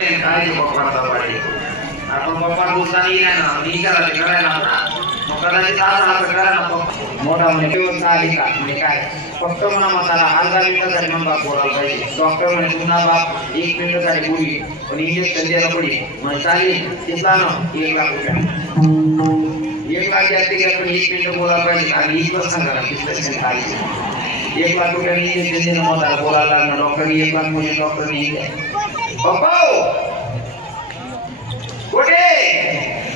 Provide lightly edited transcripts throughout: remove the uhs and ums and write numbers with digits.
काय पप्पाचा पाडी आपण पप्पा दुसरा येणार ना मी करायला ना मग कदाचित आज करायला ना मोठा म्हणे केवळ आली का म्हणजे काय फक्त म्हणा मसाला अर्धा मिनिटासाठी मग बाप बोलायला पाहिजे डॉक्टर म्हणे पुन्हा बाप 1 मिनिटासाठी बोली पण इंजेक्शन द्यायला पडली मग चालेल तिथला ना 1 लाख रुपये 1 लाख जास्त घ्या पण 1 मिनिट बोलायला पाहिजे आणि ही पण सांगा तिथलं काय 1 लाख रुपयांनी इंजेक्शन देणं मोठा बोलायला लागणार डॉक्टरनी 1 लाख म्हणजे डॉक्टरनी पप्पा कुठे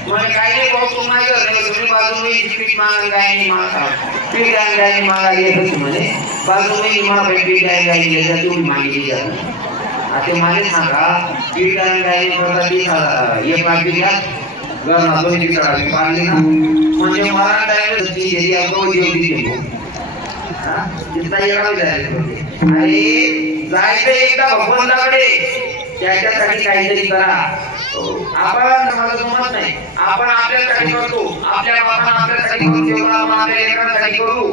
મને કાયદે કોક માં ગયો ને તમે બાજુમાં પીટ માંગાઈ માતા પીટ માંગાઈ માંગાઈ પછી મને બાજુમાં મારા ભાઈ પીટ માંગાઈ લે જતી હું માંગી દીધા આ તે માને सांगा पीट માંગાઈ करता 1 लाख दिया घरना दोन दिवसाला पाळली ना म्हणजे मला टाइम ती एरिया को देऊ दिली हा कितना येणार जायला अरे जायचं एकदा भगवंताकडे त्याच्यासाठी काहीतरी करा आपण मला जमत नाही आपण आपल्यासाठी करतो आपल्या बापांना आपल्यासाठी करू तेवढा आपण आपल्या लेकरांसाठी करू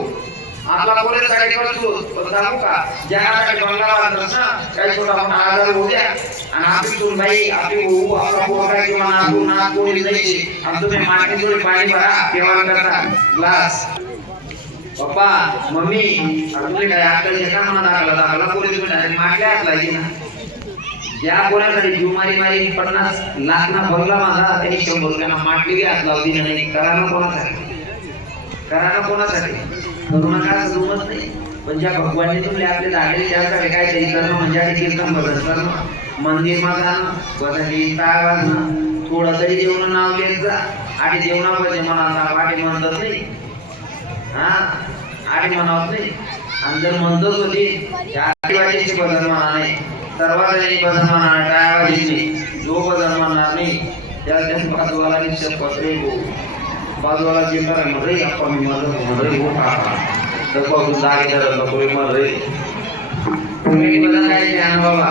आपला पोरांसाठी करतो पण सांगू का जगासाठी बंगला बांधतोस ना काही छोटा मोठा आजार होऊ द्या आणि आपली सुनबाई आपली भाऊ आपला पोरगा किंवा नातू कोणी जायचे आणि तुम्ही माटी थोडी पाणी भरा तेव्हा करता ग्लास पप्पा मम्मी तुला काय आकल एका मनात दाखला पोलीस माटल्या असलायची ना ज्या कोणासाठी जीव मारी 50 लाख ना बंगला माझा त्यांनी 100 रुपयांना माटली हात लावली नाही कराना कोणासाठी करू नका असं जमत नाही पण ज्या भगवानने तुम्ही आपले झाले त्यासाठी काय तरी करणं म्हणजे आणि कीर्तन भजन करणं मंदिरमा जाणं स्वतःची टाळ वाजणं थोडं तरी जेवण नाव घेत जा आणि जेवणामध्ये मनाचा पाठी म्हणत नाही हा आणि म्हणत नाही आणि जर म्हणतच होती त्या वाटेची भजन म्हणा नाही सर्वांनी बदल म्हणणार टाळावाजीची जो बदल म्हणणार नाही त्या बाजूला निश्चित पत्रे हो बाजूला जे करा मध्ये आपण मध्ये हो टाका तर बघून जागे धरलं कोणी मध्ये तुम्ही बदल काय ज्ञान बाबा